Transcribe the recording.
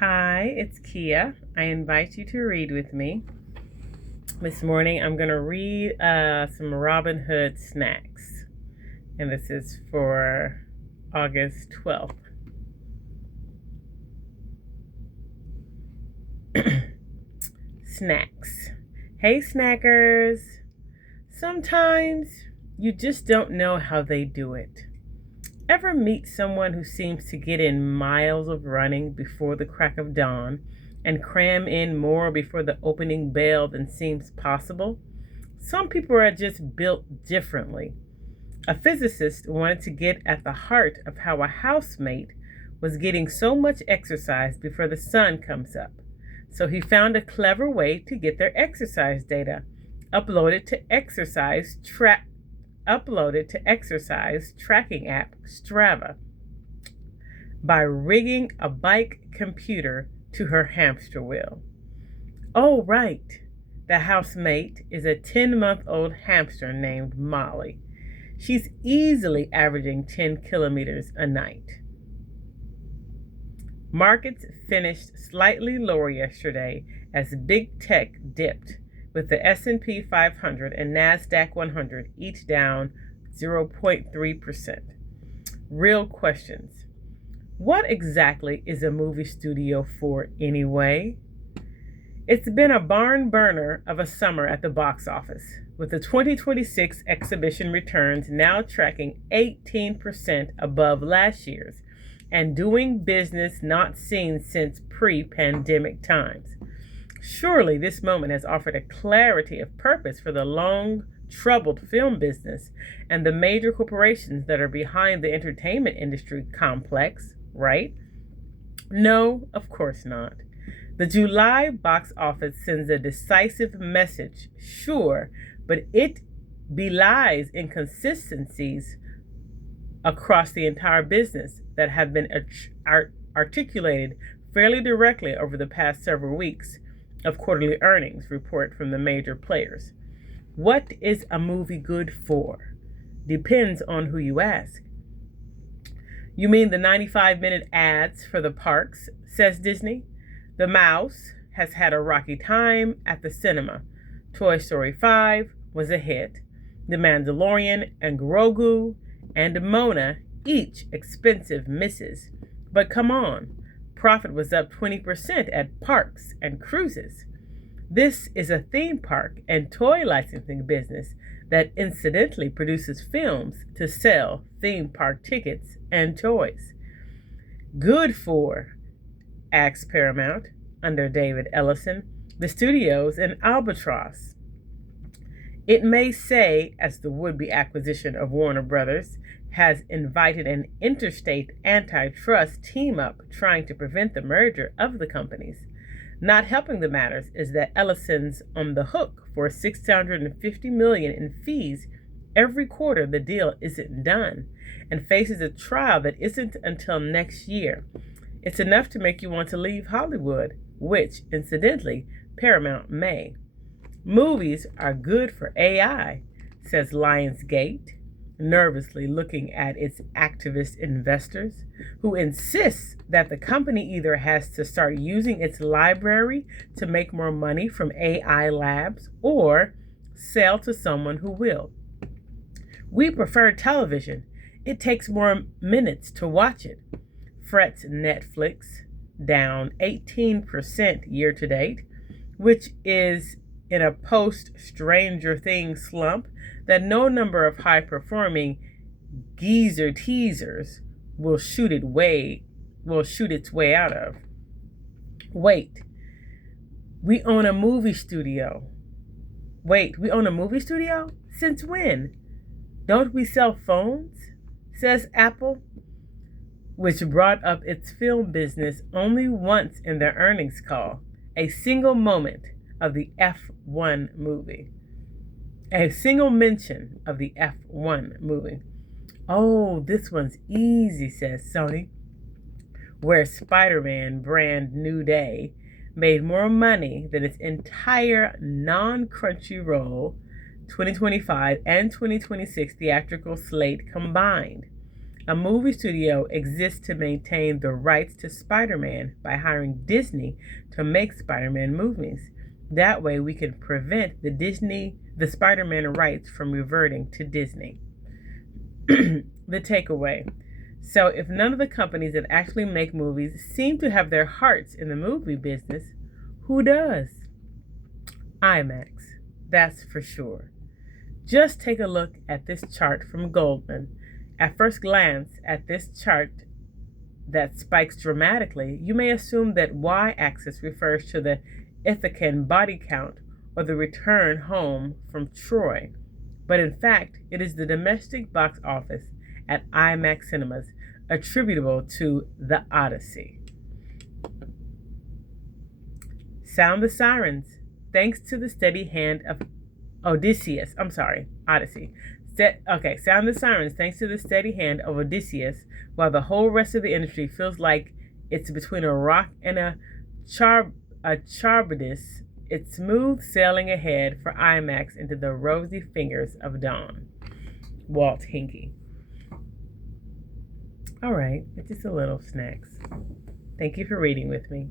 Hi, it's Kia. I invite you to read with me. This morning I'm going to read some Robinhood snacks, and this is for August 12th. Snacks. Hey, snackers. Sometimes you just don't know how they do it. Ever meet someone who seems to get in miles of running before the crack of dawn and cram in more before the opening bell than seems possible? Some people are just built differently. A physicist wanted to get at the heart of how a housemate was getting so much exercise before the sun comes up. So he found a clever way to get their exercise data uploaded to exercise tracking app Strava by rigging a bike computer to her hamster wheel. Oh, right. The housemate is a 10-month-old hamster named Molly. She's easily averaging 10 kilometers a night. Markets finished slightly lower yesterday as big tech dipped, with the S&P 500 and NASDAQ 100 each down 0.3%. Real questions. What exactly is a movie studio for anyway? It's been a barn burner of a summer at the box office, with the 2026 exhibition returns now tracking 18% above last year's and doing business not seen since pre-pandemic times. Surely this moment has offered a clarity of purpose for the long-troubled film business and the major corporations that are behind the entertainment industry complex, right? No, of course not. The July box office sends a decisive message, sure, but it belies inconsistencies across the entire business that have been articulated fairly directly over the past several weeks of quarterly earnings report from the major players. What is a movie good for? Depends on who you ask. You mean the 95-minute ads for the parks, says Disney? The Mouse has had a rocky time at the cinema. Toy Story 5 was a hit. The Mandalorian and Grogu and Mona, each expensive misses. But come on, profit was up 20% at parks and cruises. This is a theme park and toy licensing business that incidentally produces films to sell theme park tickets and toys. Good for, asks Paramount, under David Ellison, the studios in Albatross. It may say, as the would-be acquisition of Warner Brothers has invited an interstate antitrust team-up trying to prevent the merger of the companies. Not helping the matters is that Ellison's on the hook for $650 million in fees every quarter the deal isn't done, and faces a trial that isn't until next year. It's enough to make you want to leave Hollywood, which, incidentally, Paramount may. Movies are good for AI, says Lionsgate, nervously looking at its activist investors, who insists that the company either has to start using its library to make more money from AI labs or sell to someone who will. We prefer television. It takes more minutes to watch it, frets Netflix, down 18% year to date, which is in a post-Stranger Things slump that no number of high-performing geezer teasers will shoot its way out of. Wait, we own a movie studio. Since when? Don't we sell phones? Says Apple, which brought up its film business only once in their earnings call, a single moment of the F1 movie. A single mention of the F1 movie. Oh, this one's easy, says Sony, where Spider-Man Brand New Day made more money than its entire non-Crunchyroll 2025 and 2026 theatrical slate combined. A movie studio exists to maintain the rights to Spider-Man by hiring Disney to make Spider-Man movies. That way we can prevent the Spider-Man rights from reverting to Disney. The takeaway. So if none of the companies that actually make movies seem to have their hearts in the movie business, who does? IMAX, that's for sure. Just take a look at this chart from Goldman. At first glance at this chart that spikes dramatically, you may assume that y-axis refers to the Ithacan body count or the return home from Troy. But in fact, it is the domestic box office at IMAX cinemas attributable to The Odyssey. Sound the sirens. Thanks to the steady hand of Odyssey. Sound the sirens thanks to the steady hand of Odysseus, while the whole rest of the industry feels like it's between a rock and a charbidus. It's smooth sailing ahead for IMAX into the rosy fingers of dawn. Walt Hinkey. All right, it's just a little snacks. Thank you for reading with me.